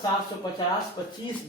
750 25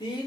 3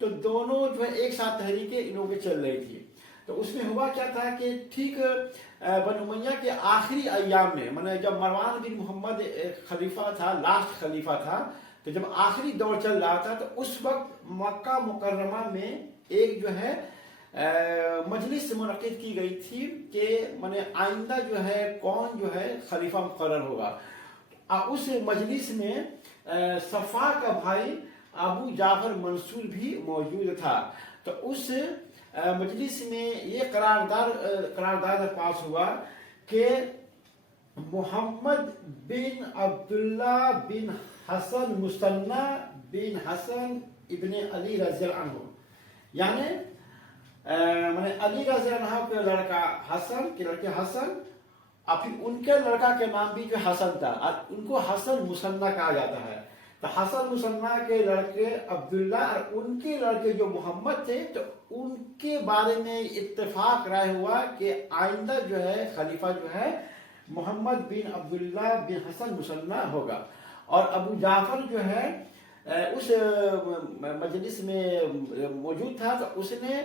تو دونوں جو ہے ایک ساتھ تحریکیں انہوں کے چل رہی تھی. تو اس میں ہوا کیا تھا کہ ٹھیک بنو امیہ کے آخری ایام میں، مطلب جب مروان بن محمد خلیفہ تھا، لاسٹ خلیفہ تھا، تو جب آخری دور چل رہا تھا تو اس وقت مکہ مکرمہ میں ایک جو ہے مجلس منعقد کی گئی تھی کہ آئندہ جو ہے کون جو ہے خلیفہ مقرر ہوگا. اس مجلس میں صفا کا بھائی ابو جعفر منصور بھی موجود تھا. تو اس مجلس میں یہ قرارداد پاس ہوا کہ محمد بن عبداللہ بن حسن مثنى بن حسن ابن علی رضی اللہ عنہ، یعنی علی رضی اللہ عنہ کے لڑکا حسن کے لڑکے حسن، اور پھر ان کے لڑکا کے نام بھی جو حسن تھا، اور ان کو حسن مثنى کہا جاتا ہے. تو حسن مثنى کے لڑکے عبداللہ اور ان کے لڑکے جو محمد تھے، تو ان کے بارے میں اتفاق رائے ہوا کہ آئندہ جو ہے خلیفہ جو ہے محمد بن عبداللہ بن حسن مثنى ہوگا. اور ابو جعفر جو ہے اس مجلس میں موجود تھا، تو اس نے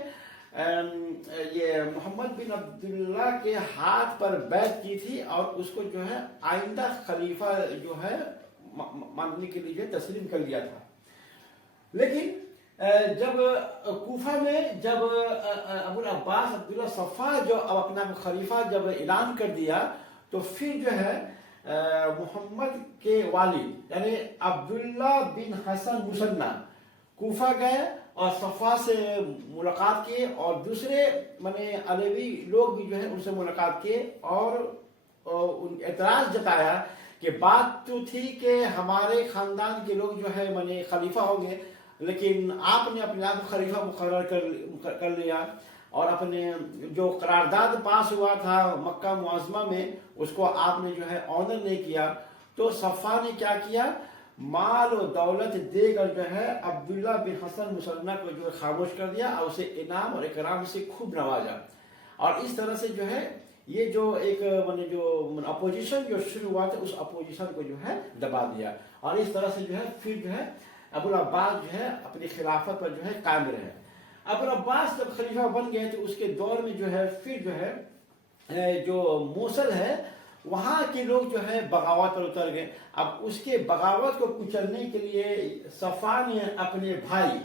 یہ محمد بن عبداللہ کے ہاتھ پر بیعت کی تھی اور اس کو جو ہے آئندہ خلیفہ جو ہے ماننے کے لیے تسلیم کر لیا تھا. لیکن جب کوفہ میں جب ابو العباس عبداللہ صفا جو اب اپنا خلیفہ جب اعلان کر دیا، تو پھر جو ہے محمد کے والد یعنی عبداللہ بن حسن مثنى کوفہ گئے اور صفا سے ملاقات کیے، اور دوسرے علیوی لوگ بھی جو ہے ان سے ملاقات کیے، اور اعتراض جتایا کہ بات تو تھی کہ ہمارے خاندان کے لوگ جو ہے خلیفہ ہوں گے، لیکن آپ نے اپنے آپ کو خلیفہ مقرر کر لیا، اور اپنے جو قرارداد پاس ہوا تھا مکہ معظمہ میں اس کو آپ نے جو ہے آنر نہیں کیا. تو صفا نے کیا کیا، مال و دولت دے کر جو ہے عبداللہ بن حسن مثنى کو جو ہے خاموش کر دیا، اور اسے انعام اور اکرام سے خوب نوازا. اور اس طرح سے جو ہے یہ جو ایک جو اپوزیشن جو شروع ہوا تھا، اس اپوزیشن کو جو ہے دبا دیا، اور اس طرح سے جو ہے پھر جو ہے ابو العباس جو ہے اپنی خلافت پر جو ہے قائم رہے. ابو العباس جب خلیفہ بن گئے تو اس کے دور میں جو ہے پھر جو ہے جو موصل ہے وہاں کے لوگ جو ہے بغاوت پر اتر گئے. اب اس کے بغاوت کو کچلنے کے لیے صفا نے اپنے بھائی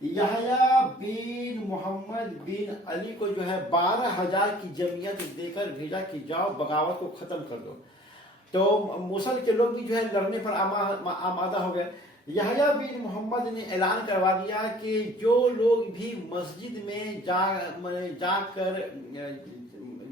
یحییٰ بن محمد بن علی کو جو ہے 12,000 کی جمعیت دے کر بھیجا کہ جاؤ بغاوت کو ختم کر دو. تو موصل کے لوگ بھی جو ہے لڑنے پر آمادہ ہو گئے. یحییٰ بن محمد نے اعلان کروا دیا کہ جو لوگ بھی مسجد میں جا کر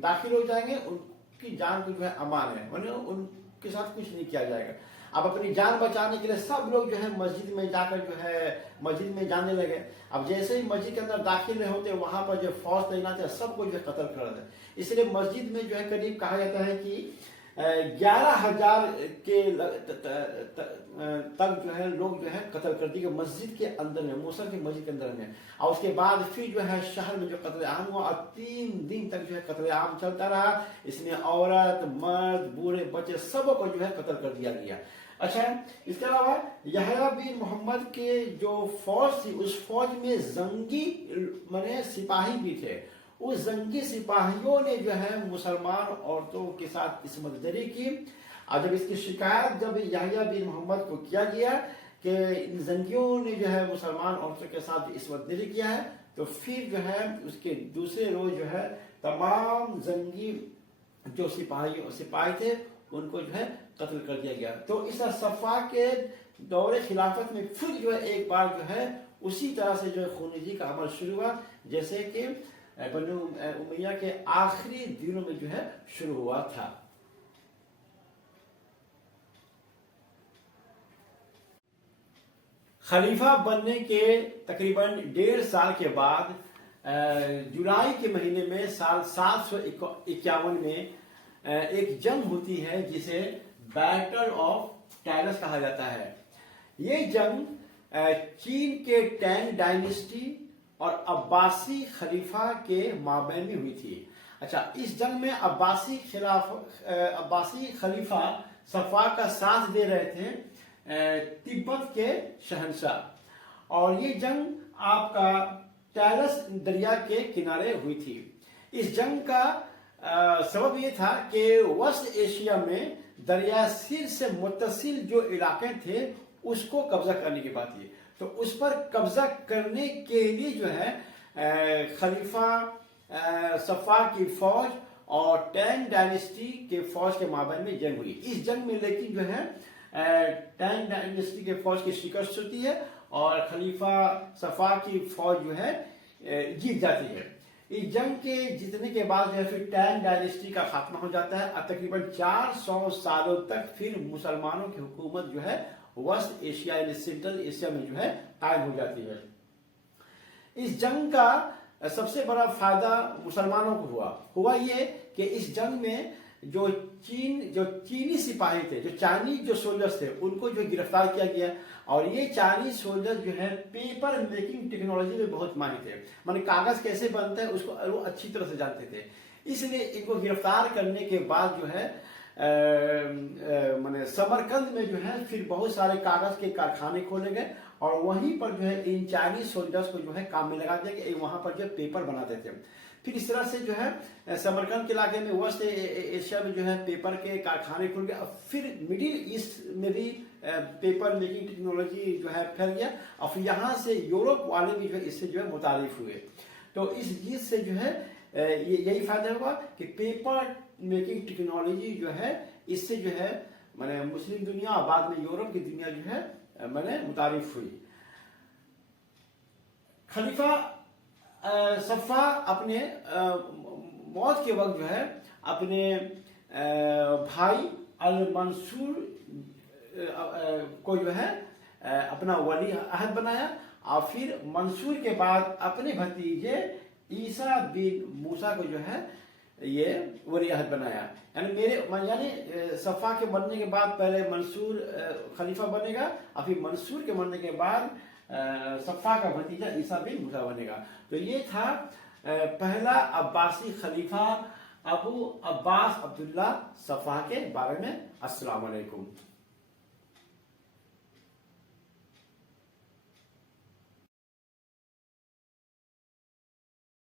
داخل ہو جائیں گے ان کی جان کو جو ہے امان ہے، ان کے ساتھ کچھ نہیں کیا جائے گا. اب اپنی جان بچانے کے لیے سب لوگ جو ہے مسجد میں جا کر جو ہے مسجد میں جانے لگے. اب جیسے ہی مسجد کے اندر داخل ہوتے وہاں پر جو فوج تعینات ہے سب کو جو ہے قتل کر دے. اس لیے مسجد میں جو ہے قریب کہا جاتا ہے کہ 11,000 کے تک جو ہے لوگ جو ہے قتل کر دی گئے مسجد کے اندر میں، موصل کی مسجد کے اندر میں. اور اس کے بعد پھر جو ہے شہر میں جو قتل عام ہوا، اور 3 دن تک جو ہے قتل عام چلتا رہا. اس میں عورت مرد بوڑھے بچے سب کو جو ہے قتل کر دیا گیا. اچھا، اس کے علاوہ یحییٰ بن محمد کے جو فوج تھی اس فوج میں زنگی سپاہی بھی تھے. اس زنگی سپاہیوں نے جو ہے مسلمان عورتوں کے ساتھ عصمت دری کی. اور جب اس کی شکایت جب یحییٰ بن محمد کو کیا گیا کہ ان زنگیوں نے جو ہے مسلمان عورتوں کے ساتھ عصمت دری کیا ہے، تو پھر جو ہے اس کے دوسرے روز جو ہے تمام زنگی جو سپاہی تھے ان کو جو ہے قتل کر دیا گیا. تو اس صفا کے دور خلافت میں پھر جو ہے ایک بار جو ہے اسی طرح سے جو ہے خونریزی کا عمل شروع ہوا جیسے کہ بنو امیہ کے آخری دنوں میں جو ہے شروع ہوا تھا. خلیفہ بننے کے تقریباً 1.5 سال کے بعد جولائی کے مہینے میں سال 751 میں ایک جنگ ہوتی ہے جسے بیٹل آف ٹائلس کہا جاتا ہے. یہ جنگ چین کے ٹینگ ڈائنیسٹی اور عباسی خلیفہ کے مابین میں ہوئی تھی. اچھا، اس جنگ میں عباسی خلیفہ صفا کا ساتھ دے رہے تھے تبت کے شہنشاہ، اور یہ جنگ آپ کا ٹائلس دریا کے کنارے ہوئی تھی۔ اس جنگ کا سبب یہ تھا کہ وسط ایشیا میں دریا سیر سے متصل جو علاقے تھے اس کو قبضہ کرنے کی بات تھی، تو اس پر قبضہ کرنے کے لیے جو ہے خلیفہ صفا کی فوج اور ٹینگ ڈائنیسٹی کے فوج کے مابین میں جنگ ہوئی۔ اس جنگ میں لیکن جو ہے ٹینگ ڈائنیسٹی کے فوج کی شکست ہوتی ہے اور خلیفہ صفا کی فوج جو ہے جیت جاتی ہے۔ اس جنگ کے جیتنے کے بعد جو ہے پھر ٹینگ ڈائنیسٹی کا خاتمہ ہو جاتا ہے اور تقریباً 400 سالوں تک پھر مسلمانوں کی حکومت جو ہے وسط ایشیا یعنی سینٹرل ایشیا میں جو ہے قائم ہو جاتی ہے۔ اس جنگ کا سب سے بڑا فائدہ مسلمانوں کو ہوا یہ کہ اس جنگ میں جو چینی سپاہی تھے، جو چائنیز جو سولجرز تھے، ان کو جو گرفتار کیا گیا، اور یہ چائنیز سولجر جو ہے پیپر میکنگ ٹیکنالوجی میں بہت ماہر تھے، مانے کاغذ کیسے بنتا ہے اس کو وہ اچھی طرح سے جانتے تھے۔ اس لیے ان کو گرفتار کرنے کے بعد جو ہے سمرقند میں جو ہے پھر بہت سارے کاغذ کے کارخانے کھولے گئے اور وہیں پر جو ہے ان چائنیز سولجرز کو جو ہے کام میں لگا دیا کہ وہاں پر جو پیپر بناتے تھے۔ پھر اس طرح سے جو ہے سمرقند کے علاقے میں وسط ایشیا میں جو ہے پیپر کے کارخانے کھل گئے، اور پھر مڈل ایسٹ میں بھی پیپر میکنگ ٹیکنالوجی جو ہے پھیل گیا، اور پھر یہاں سے یورپ والے بھی جو ہے اس سے جو ہے متعارف ہوئے۔ تو اس چیز سے جو ہے یہی فائدہ ہوا کہ پیپر میکنگ ٹیکنالوجی جو ہے اس سے جو ہے مسلم دنیا اور بعد میں یورپ کی دنیا جو ہے متعارف ہوئی۔ خلیفہ صفا اپنے موت کے وقت جو ہے اپنے بھائی المنصور کو جو ہے اپنا ولی عہد بنایا، اور پھر منصور کے بعد اپنے بھتیجے عیسیٰ بن موسیٰ کو جو ہے یہ ولی عہد بنایا۔ یعنی صفا کے مرنے کے بعد پہلے منصور خلیفہ بنے گا، اور پھر منصور کے مرنے کے بعد صفا کا بھتیجا عیسیٰ بن موسیٰ بنے گا۔ تو یہ تھا پہلا عباسی خلیفہ ابو عباس عبداللہ صفا کے بارے میں۔ السلام علیکم۔